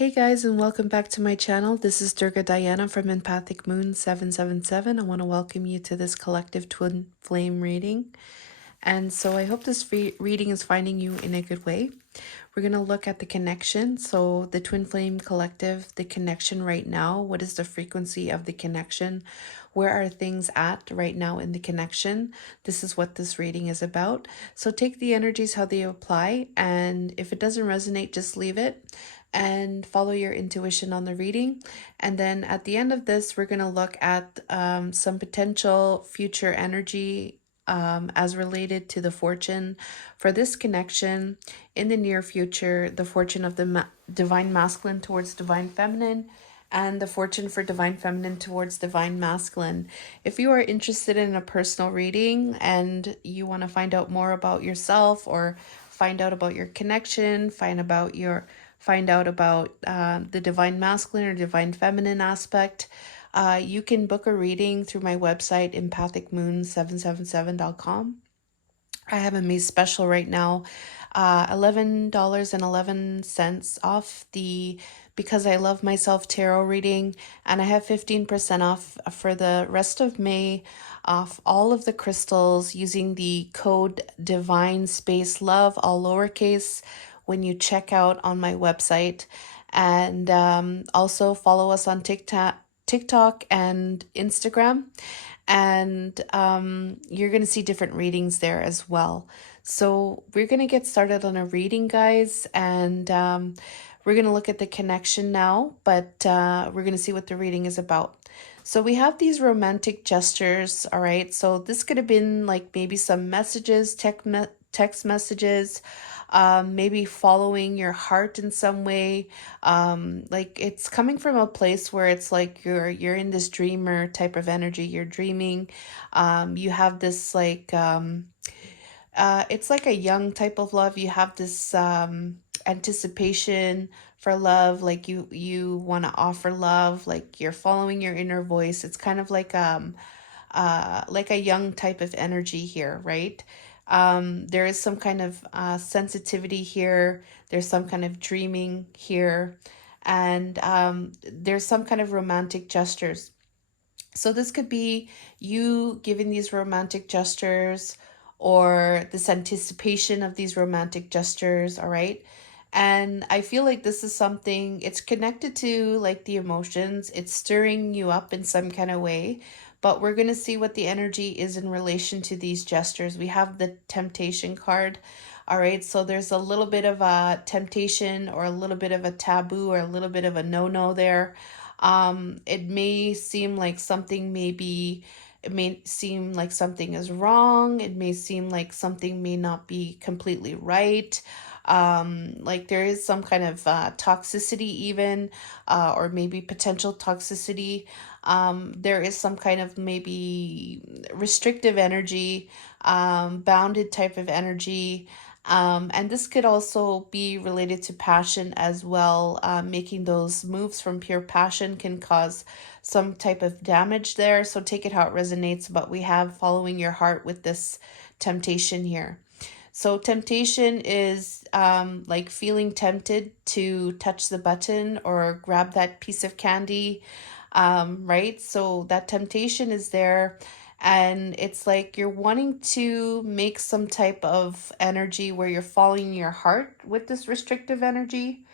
Hey guys, and welcome back to my channel. This is Durga Diana from Empathic Moon 777. I want to welcome you to this collective twin flame reading. And so I hope this reading is finding you in a good way. We're going to look at the connection. So the twin flame collective, the connection right now. What is the frequency of the connection? Where are things at right now in the connection? This is what this reading is about. So take the energies how they apply. And if it doesn't resonate, just leave it and follow your intuition on the reading. And then at the end of this, we're going to look at some potential future energy as related to the fortune for this connection in the near future, the fortune of the divine masculine towards divine feminine, and the fortune for divine feminine towards divine masculine. If you are interested in a personal reading and you want to find out more about yourself or find out about your connection, find out about the divine masculine or divine feminine aspect, you can book a reading through my website, empathicmoon777.com. I have a May special right now, $11.11 off the Because I Love Myself tarot reading, and I have 15% off for the rest of May off all of the crystals using the code Divine Space Love, all lowercase, when you check out on my website. And also follow us on TikTok and Instagram. And you're going to see different readings there as well. So we're going to get started on a reading, guys, and we're going to look at the connection now, but we're going to see what the reading is about. So we have these romantic gestures, all right? So this could have been like maybe some messages, text messages, maybe following your heart in some way. Like it's coming from a place where it's like you're in this dreamer type of energy. You're dreaming. You have this like it's like a young type of love. You have this anticipation for love, like you want to offer love, like you're following your inner voice. It's kind of like a young type of energy here, right? There is some kind of sensitivity here. There's some kind of dreaming here, and there's some kind of romantic gestures. So this could be you giving these romantic gestures or this anticipation of these romantic gestures, all right? And I feel like this is something, it's connected to like the emotions. It's stirring you up in some kind of way. But we're going to see what the energy is in relation to these gestures. We have the temptation card. All right, so there's a little bit of a temptation or a little bit of a taboo or a little bit of a no-no there. It may seem like it may seem like something is wrong. It may seem like something may not be completely right. Like there is some kind of toxicity even, or maybe potential toxicity. There is some kind of maybe restrictive energy, bounded type of energy. And this could also be related to passion as well. Making those moves from pure passion can cause some type of damage there. So take it how it resonates. But we have following your heart with this temptation here. So temptation is like feeling tempted to touch the button or grab that piece of candy, right? So that temptation is there. And it's like you're wanting to make some type of energy where you're following your heart with this restrictive energy.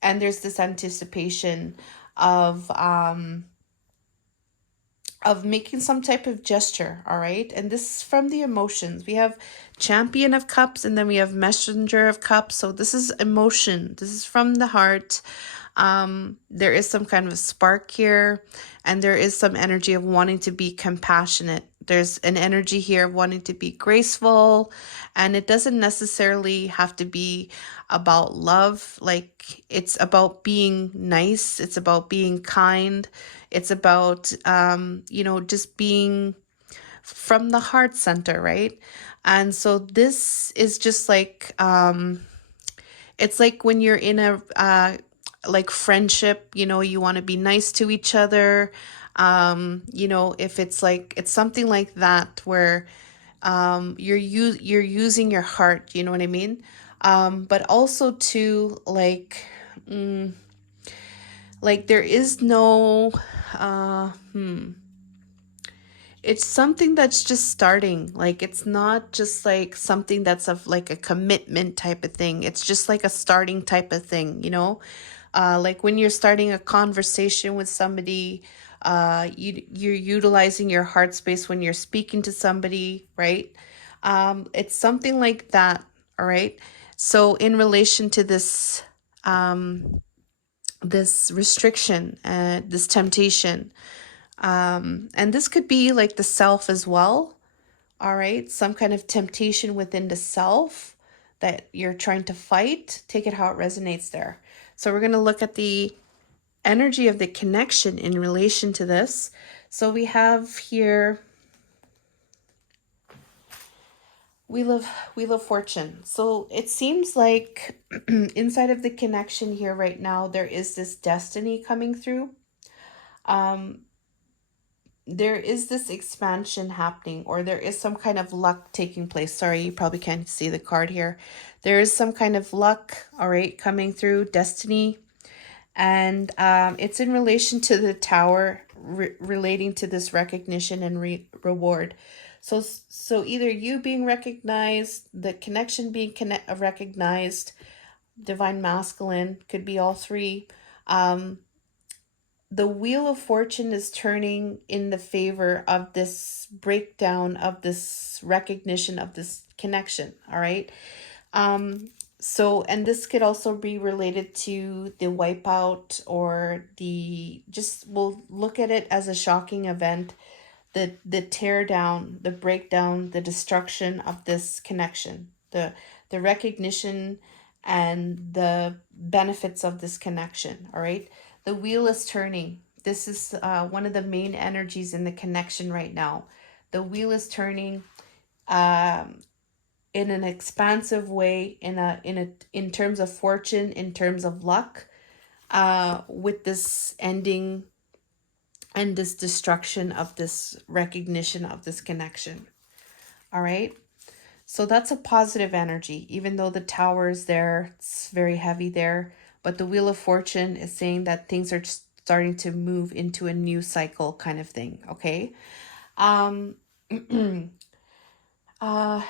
And there's this anticipation of making some type of gesture, all right? And this is from the emotions. We have Champion of Cups and then we have Messenger of Cups. So this is emotion. This is from the heart. There is some kind of a spark here, and there is some energy of wanting to be compassionate. There's an energy here of wanting to be graceful, and it doesn't necessarily have to be about love. Like it's about being nice. It's about being kind. It's about, just being from the heart center, right? And so this is just like, it's like when you're in a, like friendship, you want to be nice to each other. If it's like, it's something like that where, you're using your heart, you know what I mean? But also to like, like there is no, uh, hmm. It's something that's just starting. Like it's not just like something that's of like a commitment type of thing. It's just like a starting type of thing, you know? Like when you're starting a conversation with somebody, you're utilizing your heart space when you're speaking to somebody, right? It's something like that, all right? So in relation to this, this restriction, this temptation, and this could be like the self as well, all right? Some kind of temptation within the self that you're trying to fight. Take it how it resonates there. So we're going to look at the energy of the connection in relation to this. So we have here Wheel of Fortune. So it seems like inside of the connection here right now there is this destiny coming through. Um there is this expansion happening, or there is some kind of luck taking place. Sorry, you probably can't see the card here. There is some kind of luck, all right, coming through, destiny. And it's in relation to the tower, relating to this recognition and reward. So either you being recognized, the connection being recognized, divine masculine, could be all three. Um, the Wheel of Fortune is turning in the favor of this breakdown, of this recognition, of this connection. All right. So, and this could also be related to the wipeout, or the, just, we'll look at it as a shocking event, the tear down, the breakdown, the destruction of this connection, the recognition and the benefits of this connection. All right. The wheel is turning. This is one of the main energies in the connection right now. The wheel is turning in an expansive way, in terms of fortune, in terms of luck, with this ending and this destruction of this recognition of this connection. All right. So that's a positive energy, even though the tower is there, it's very heavy there. But the Wheel of Fortune is saying that things are starting to move into a new cycle kind of thing. Okay. Um, uh,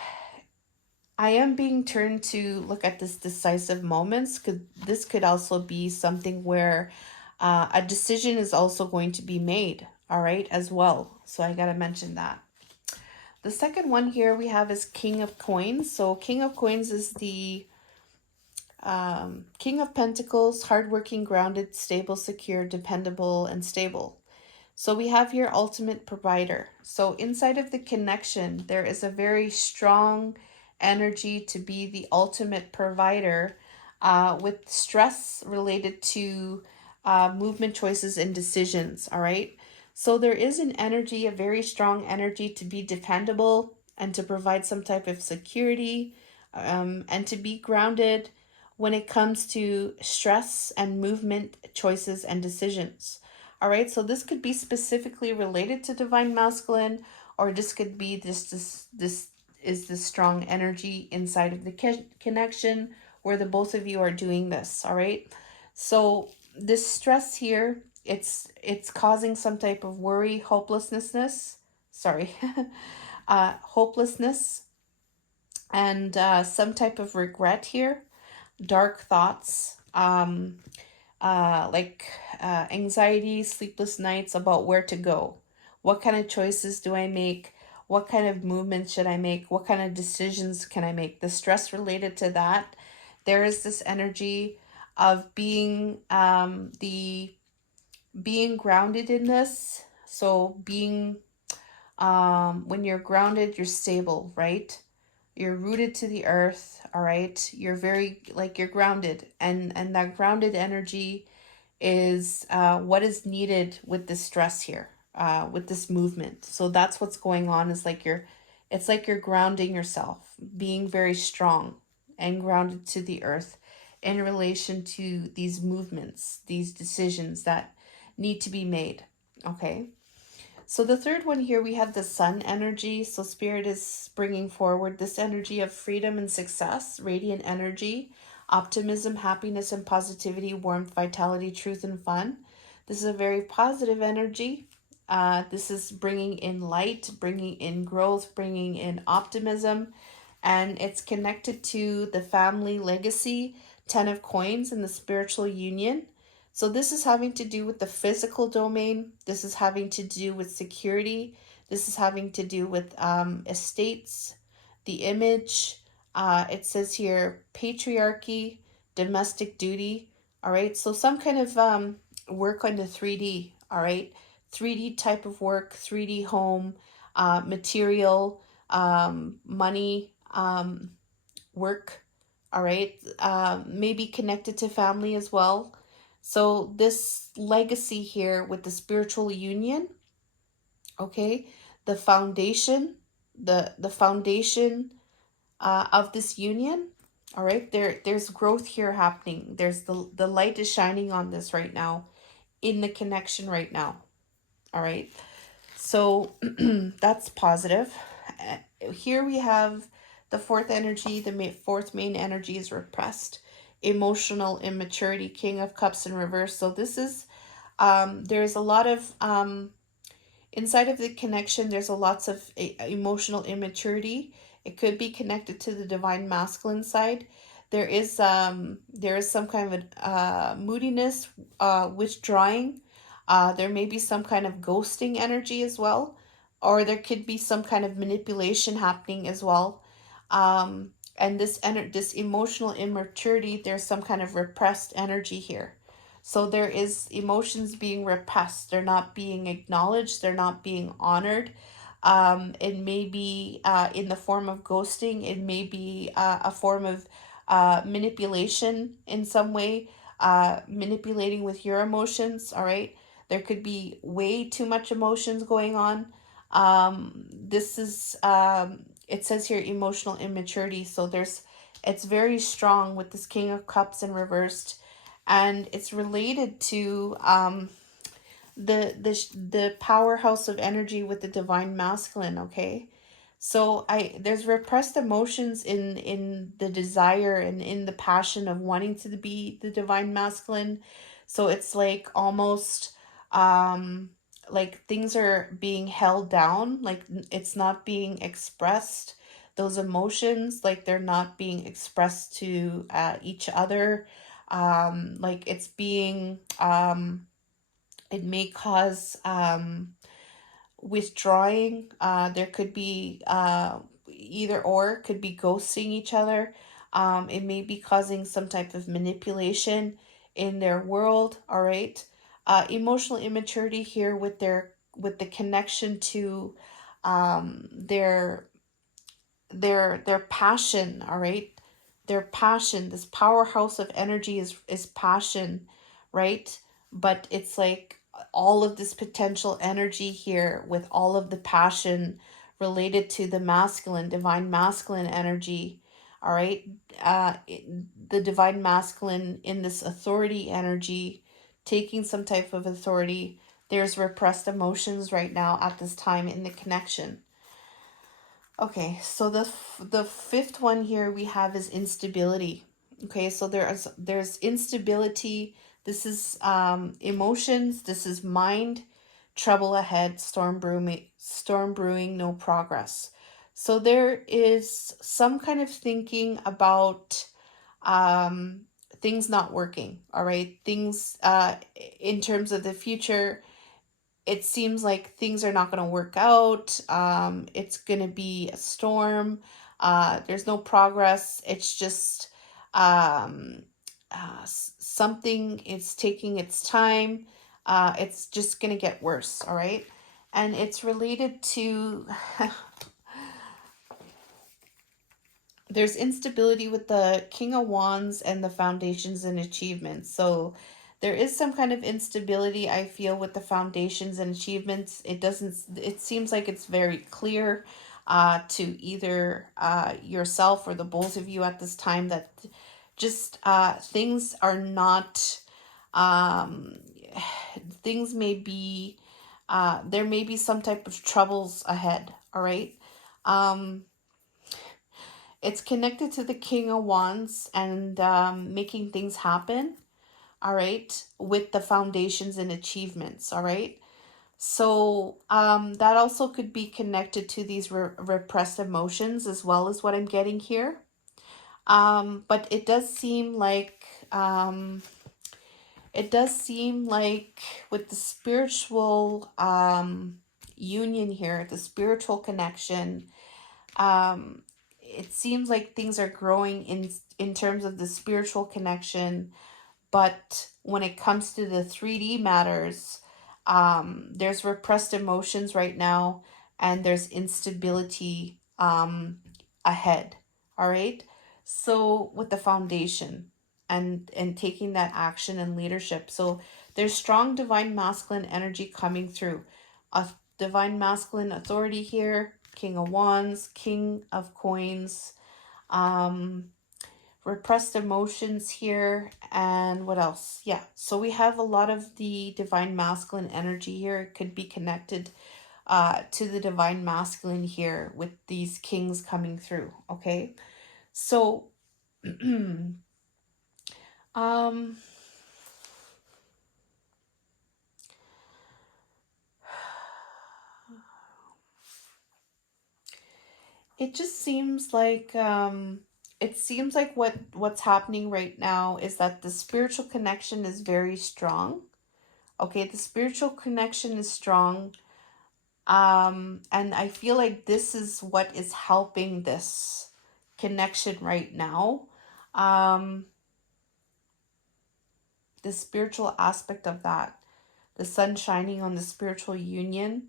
I am being turned to look at this decisive moments. This could also be something where a decision is also going to be made, all right, as well. So I got to mention that. The second one here we have is King of Coins. So King of Coins is the King of Pentacles, hardworking, grounded, stable, secure, dependable, and stable. So we have here ultimate provider. So inside of the connection, there is a very strong energy to be the ultimate provider, with stress related to movement choices and decisions. All right. So there is an energy, a very strong energy to be dependable and to provide some type of security, and to be grounded when it comes to stress and movement choices and decisions. All right, so this could be specifically related to divine masculine, or this could be this is the strong energy inside of the connection where the both of you are doing this. All right, so this stress here, it's causing some type of worry, hopelessness. Sorry, hopelessness, and some type of regret here, dark thoughts, like anxiety, sleepless nights about where to go. What kind of choices do I make? What kind of movements should I make? What kind of decisions can I make? The stress related to that. There is this energy of being the being grounded in this. So being when you're grounded, you're stable, right? You're rooted to the earth, all right? You're very, like, you're grounded, and that grounded energy is what is needed with this stress here, with this movement. So that's what's going on, is like it's like you're grounding yourself, being very strong and grounded to the earth in relation to these movements, these decisions that need to be made. Okay. So the third one here, we have the sun energy. So spirit is bringing forward this energy of freedom and success, radiant energy. optimism, happiness, and positivity, warmth, vitality, truth, and fun. This is a very positive energy. This is bringing in light, bringing in growth, bringing in optimism, and it's connected to the family legacy, 10 of coins, and the spiritual union. So this is having to do with the physical domain. This is having to do with security. This is having to do with estates, the image. It says here patriarchy, domestic duty. All right. So some kind of work on the 3D. All right. 3D type of work, 3D home, material, money, work. All right. Maybe connected to family as well. So this legacy here with the spiritual union, okay, the foundation, the foundation of this union. All right, there's growth here happening. There's the light is shining on this right now, in the connection right now. All right, so that's positive. Here we have the fourth energy. The fourth main energy is repressed, emotional immaturity, King of Cups in reverse. So this is there's a lot of inside of the connection, there's a lots of emotional immaturity. It could be connected to the divine masculine side. There is some kind of moodiness, withdrawing. There may be some kind of ghosting energy as well, or there could be some kind of manipulation happening as well. And this emotional immaturity, there's some kind of repressed energy here. So there is emotions being repressed. They're not being acknowledged. They're not being honored. It may be in the form of ghosting. It may be a form of manipulation in some way, manipulating with your emotions. All right. There could be way too much emotions going on. This is, it says here emotional immaturity. So it's very strong with this King of Cups in reversed, and it's related to the powerhouse of energy with the divine masculine. Okay, so there's repressed emotions in the desire and in the passion of wanting to be the divine masculine. So it's like almost like things are being held down, like it's not being expressed. Those emotions, like they're not being expressed to each other. Like it's being it may cause withdrawing. There could be either or, could be ghosting each other. It may be causing some type of manipulation in their world. All right. Emotional immaturity here with the connection to their passion. All right, their passion, this powerhouse of energy is passion, right? But it's like all of this potential energy here with all of the passion related to the masculine, divine masculine energy. All right, the divine masculine in this authority energy, taking some type of authority. There's repressed emotions right now at this time in the connection. Okay, so the fifth one here we have is instability. Okay, so there's instability. This is emotions. This is mind, trouble ahead, storm brewing, no progress. So there is some kind of thinking about things not working. All right, things in terms of the future, it seems like things are not going to work out. It's going to be a storm. There's no progress. It's just something is taking its time. It's just going to get worse. All right. And it's related to there's instability with the King of Wands and the foundations and achievements. So there is some kind of instability, I feel, with the foundations and achievements. It seems like it's very clear to either yourself or the both of you at this time that just things are not, um, things may be, there may be some type of troubles ahead, all right? Um, It's connected to the King of Wands and making things happen, all right, with the foundations and achievements, all right? So that also could be connected to these repressed emotions as well as what I'm getting here. But it does seem like with the spiritual union here, the spiritual connection, um, it seems like things are growing in terms of the spiritual connection, but when it comes to the 3D matters, there's repressed emotions right now, and there's instability ahead. All right. So with the foundation and taking that action and leadership. So there's strong divine masculine energy coming through. A divine masculine authority here, King of Wands, King of Coins, um, repressed emotions here, and what else? Yeah, so we have a lot of the divine masculine energy here. It could be connected to the divine masculine here with these kings coming through. Okay, so um it just seems like what's happening right now is that the spiritual connection is very strong. Okay, the spiritual connection is strong. And I feel like this is what is helping this connection right now. Um, the spiritual aspect of that, the sun shining on the spiritual union.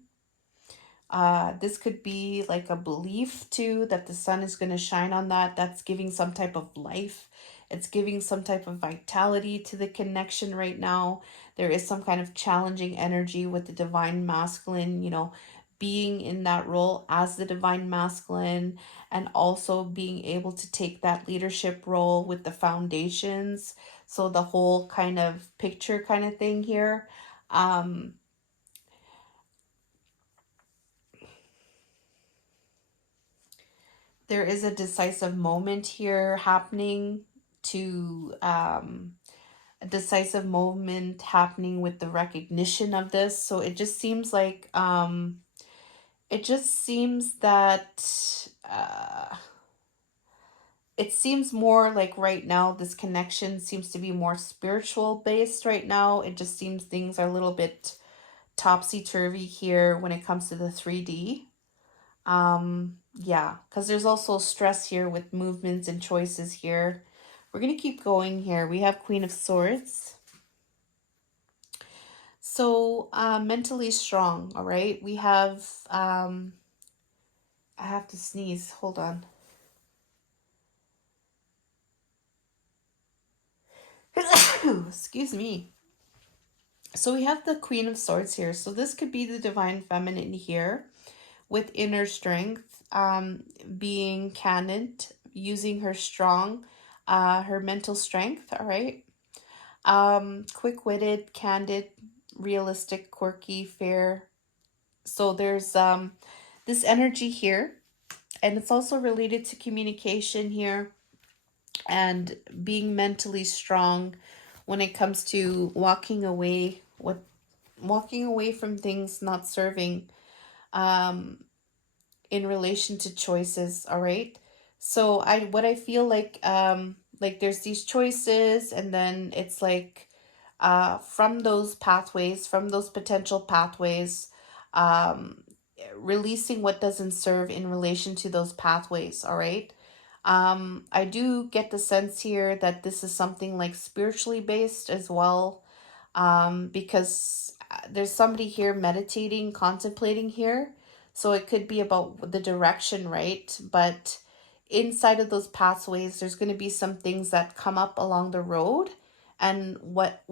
This could be like a belief too that the sun is going to shine on that. That's giving some type of life. It's giving some type of vitality to the connection right now. There is some kind of challenging energy with the divine masculine, being in that role as the divine masculine, and also being able to take that leadership role with the foundations. So the whole kind of picture kind of thing here. Um, there is a decisive moment here happening to a decisive moment happening with the recognition of this. So it just seems that it seems more like right now this connection seems to be more spiritual based right now. It just seems things are a little bit topsy-turvy here when it comes to the 3D. Yeah, because there's also stress here with movements and choices here. We're going to keep going here. We have Queen of Swords. So, mentally strong, all right? We have, I have to sneeze. Hold on. Excuse me. So we have the Queen of Swords here. So this could be the divine feminine here with inner strength, being candid, using her strong, her mental strength, all right? Quick-witted, candid, realistic, quirky, fair. So there's this energy here, and it's also related to communication here and being mentally strong when it comes to walking away from things not serving um in relation to choices, all right? So what I feel like there's these choices, and then it's like from those pathways, from those potential pathways, um releasing what doesn't serve in relation to those pathways, all right? I do get the sense here that this is something like spiritually based as well, because there's somebody here meditating, contemplating here. So it could be about the direction, right? But inside of those pathways, there's going to be some things that come up along the road. And what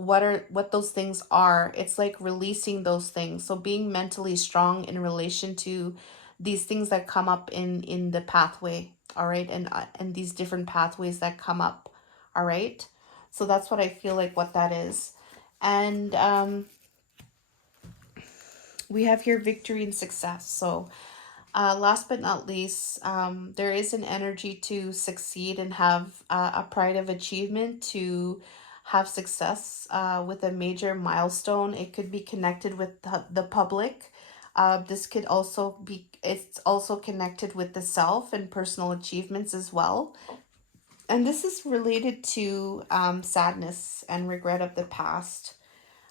those things are, it's like releasing those things. So being mentally strong in relation to these things that come up in the pathway, all right? And these different pathways that come up, all right? So that's what I feel like what that is. And we have here victory and success. So Last but not least, there is an energy to succeed and have a pride of achievement, to have success with a major milestone. It could be connected with the public. This could also be, it's also connected with the self and personal achievements as well. And this is related to sadness and regret of the past.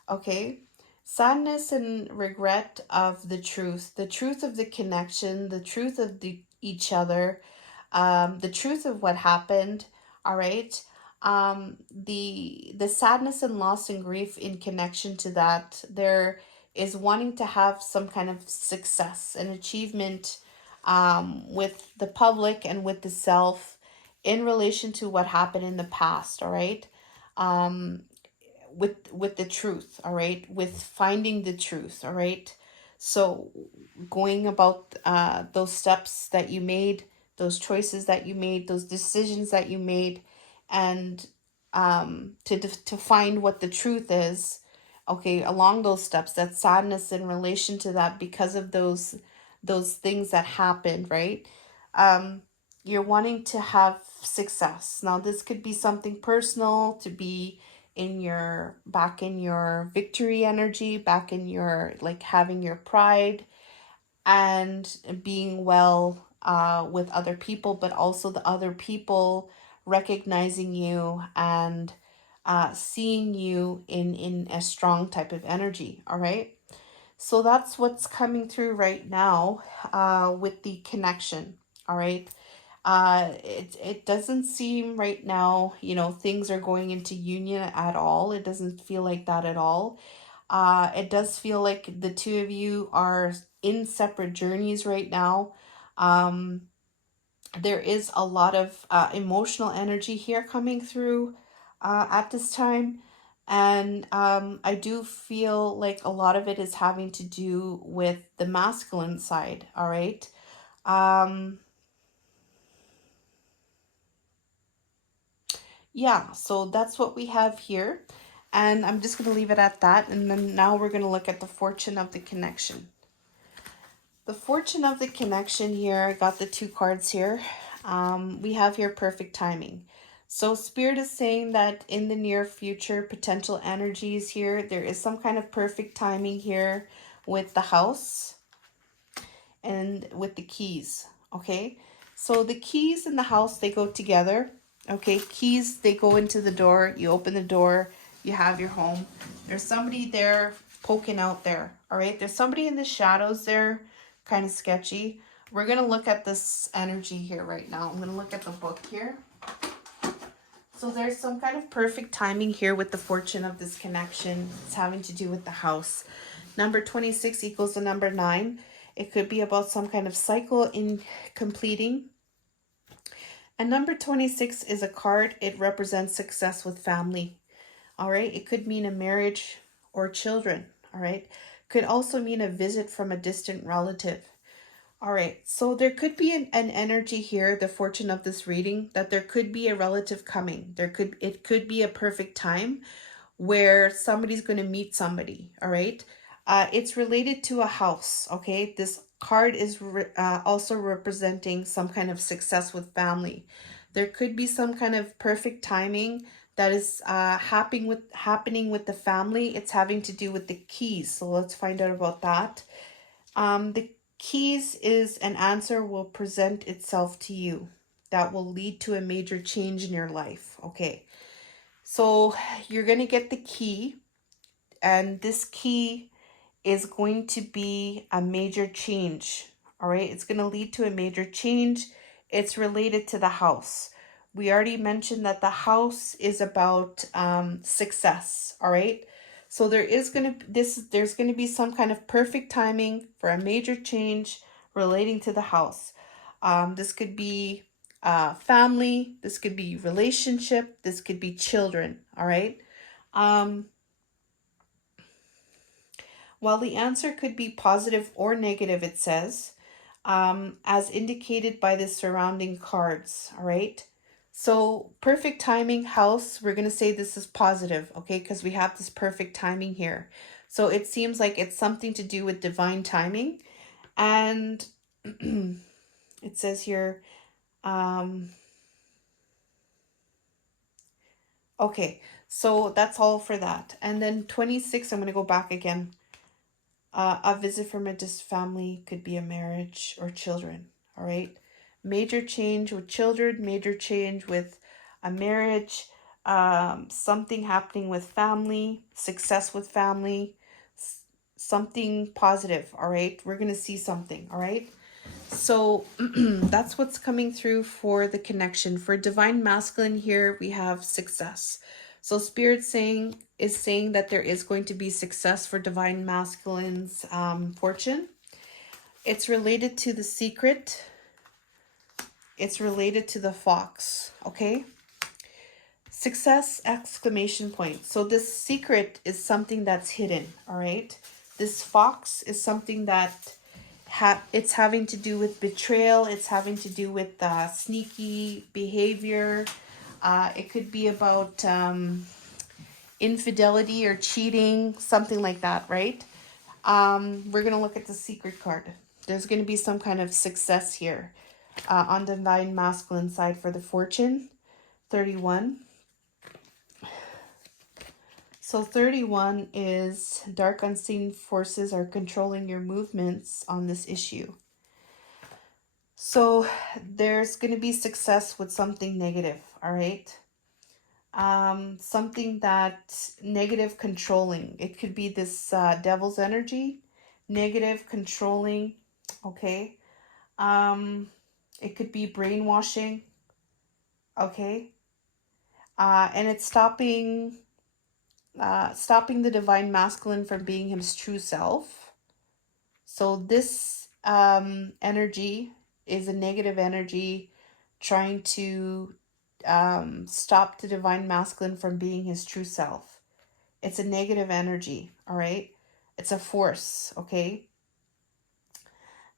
Okay. Sadness and regret of the truth of the connection, the truth of each other, the truth of what happened. All right. The sadness and loss and grief in connection to that, there is wanting to have some kind of success and achievement with the public and with the self in relation to what happened in the past. All right. Um, with the truth, all right, with finding the truth, all right. So going about those steps that you made, those choices that you made, those decisions that you made, and to find what the truth is. Okay, along those steps, that sadness in relation to that because of those things that happened, right? um you're wanting to have success. Now this could be something personal, to be in your, back in your victory energy, back in your, like, having your pride and being well with other people, but also the other people recognizing you and seeing you in a strong type of energy. All right. So that's what's coming through right now with the connection. All right. It doesn't seem right now, things are going into union at all. It doesn't feel like that at all. It does feel like the two of you are in separate journeys right now. Um, there is a lot of emotional energy here coming through at this time. And I do feel like a lot of it is having to do with the masculine side. All right. Um, yeah, so that's what we have here. And I'm just going to leave it at that. And then now we're going to look at the fortune of the connection. The fortune of the connection here, I got the two cards here. We have here perfect timing. So Spirit is saying that in the near future, potential energies here, there is some kind of perfect timing here with the house and with the keys. Okay, so the keys and the house, they go together. Okay, keys, they go into the door. You open the door, you have your home. There's somebody there poking out there. All right, there's somebody in the shadows there, kind of sketchy. We're going to look at this energy here right now. I'm going to look at the book here. So there's some kind of perfect timing here with the fortune of this connection. It's having to do with the house. Number 26 equals the number 9. It could be about some kind of cycle in completing. And number 26 is a card. It represents success with family. All right. It could mean a marriage or children. All right. Could also mean a visit from a distant relative. All right, so there could be an energy here, the fortune of this reading, that there could be a relative coming. It could be a perfect time where somebody's going to meet somebody. All right, it's related to a house. Okay, this card is also representing some kind of success with family. There could be some kind of perfect timing that is happening with the family. It's having to do with the keys. So let's find out about that. The keys is an answer will present itself to you that will lead to a major change in your life. Okay, so you're going to get the key, and this key is going to be a major change. All right, it's going to lead to a major change. It's related to the house. We already mentioned that the house is about success. All right, so there's going to be some kind of perfect timing for a major change relating to the house. This could be family. This could be relationship. This could be children. All right. Um, While the answer could be positive or negative, it says, as indicated by the surrounding cards, all right? So perfect timing, house, we're going to say this is positive, okay? Because we have this perfect timing here. So it seems like it's something to do with divine timing. And It says here, um, okay, so that's all for that. And then 26, I'm going to go back again. A visit from a distant family could be a marriage or children. All right. Major change with children, major change with a marriage, something happening with family, success with family, something positive. All right. We're going to see something. All right. So that's what's coming through for the connection. For divine masculine here, we have success. So spirit is saying that there is going to be success for divine masculine's fortune. It's related to the secret. It's related to the fox. Okay. Success exclamation point. So this secret is something that's hidden. All right. This fox is something that it's having to do with betrayal. It's having to do with sneaky behavior. It could be about infidelity or cheating, something like that, right? We're going to look at the secret card. There's going to be some kind of success here on divine masculine side for the fortune. 31. So 31 is dark unseen forces are controlling your movements on this issue. So there's going to be success with something negative, all right? Something that negative controlling. It could be this devil's energy, negative controlling, okay? It could be brainwashing, okay? And it's stopping the divine masculine from being his true self. So this energy is a negative energy trying to stop the divine masculine from being his true self. It's a negative energy, all right? It's a force, okay?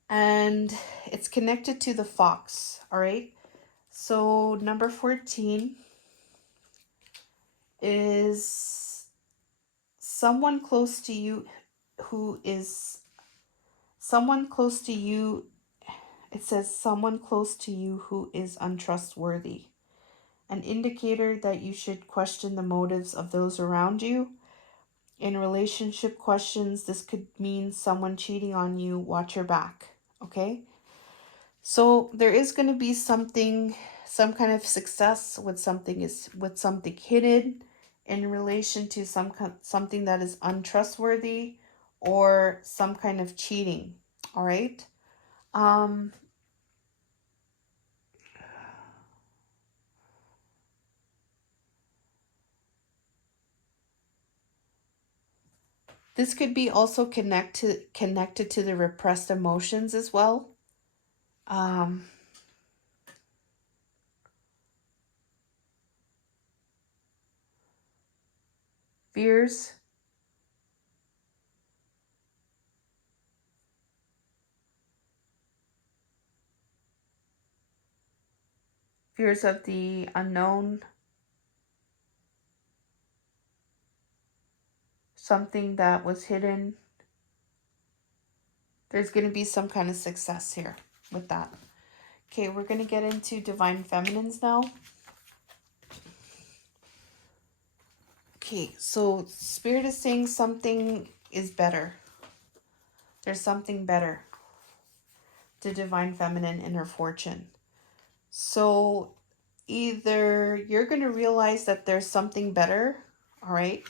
And it's connected to the fox, all right? So number 14 is someone close to you who is someone close to you. It says someone close to you who is untrustworthy. An indicator that you should question the motives of those around you. In relationship questions, this could mean someone cheating on you. Watch your back, okay? So there is going to be some kind of success with something hidden in relation to something that is untrustworthy or some kind of cheating, all right? This could be also connected to the repressed emotions as well. Fears. Fears of the unknown. Something that was hidden. There's going to be some kind of success here with that. Okay, we're going to get into divine feminines now. Okay, so spirit is saying something is better. There's something better to divine feminine in her fortune. So either you're going to realize that there's something better, all right,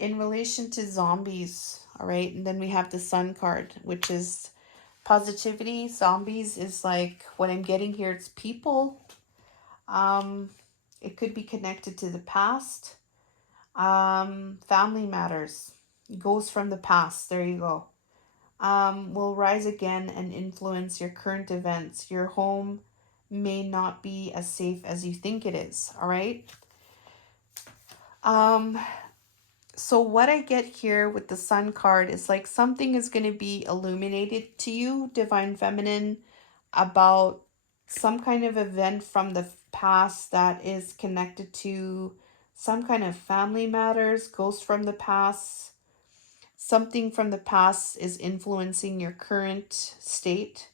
in relation to zombies, all right, and then we have the sun card, which is positivity. Zombies is like what I'm getting here. It's people. It could be connected to the past. Family matters. Ghosts from the past. There you go. Will rise again and influence your current events. Your home may not be as safe as you think it is. All right. So what I get here with the sun card is like something is going to be illuminated to you, divine feminine, about some kind of event from the past that is connected to some kind of family matters, ghost from the past. Something from the past is influencing your current state.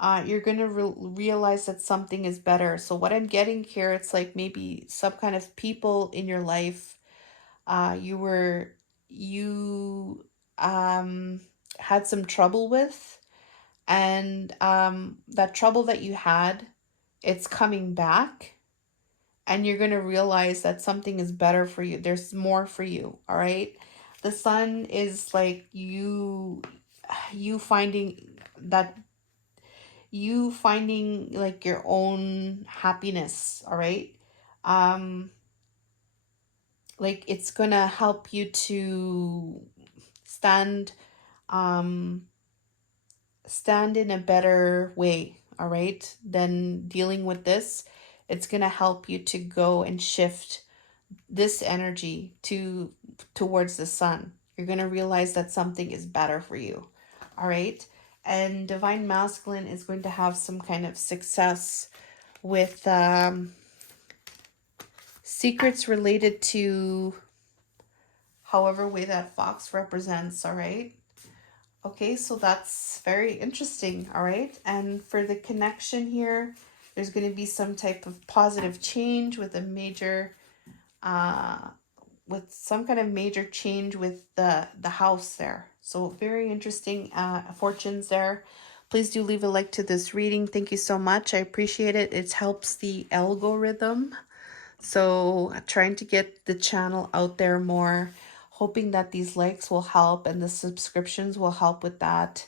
You're going to realize that something is better. So what I'm getting here, it's like maybe some kind of people in your life, you had some trouble with, and that trouble that you had, it's coming back, and you're going to realize that something is better for you. There's more for you, all right? The sun is like you finding that you finding like your own happiness, all right? Um like it's going to help you to stand um stand in a better way, all right? Than dealing with this. It's going to help you to go and shift this energy towards the sun. You're going to realize that something is better for you. All right? And divine masculine is going to have some kind of success with secrets related to however way that fox represents. All right? Okay, so that's very interesting. All right? And for the connection here, there's going to be some type of positive change with a major uh with some kind of major change with the house there. So very interesting fortunes there. Please do leave a like to this reading. Thank you so much. I appreciate it. It helps the algorithm. So trying to get the channel out there more, hoping that these likes will help and the subscriptions will help with that.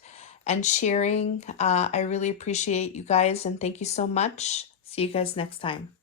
And sharing. I really appreciate you guys and thank you so much. See you guys next time.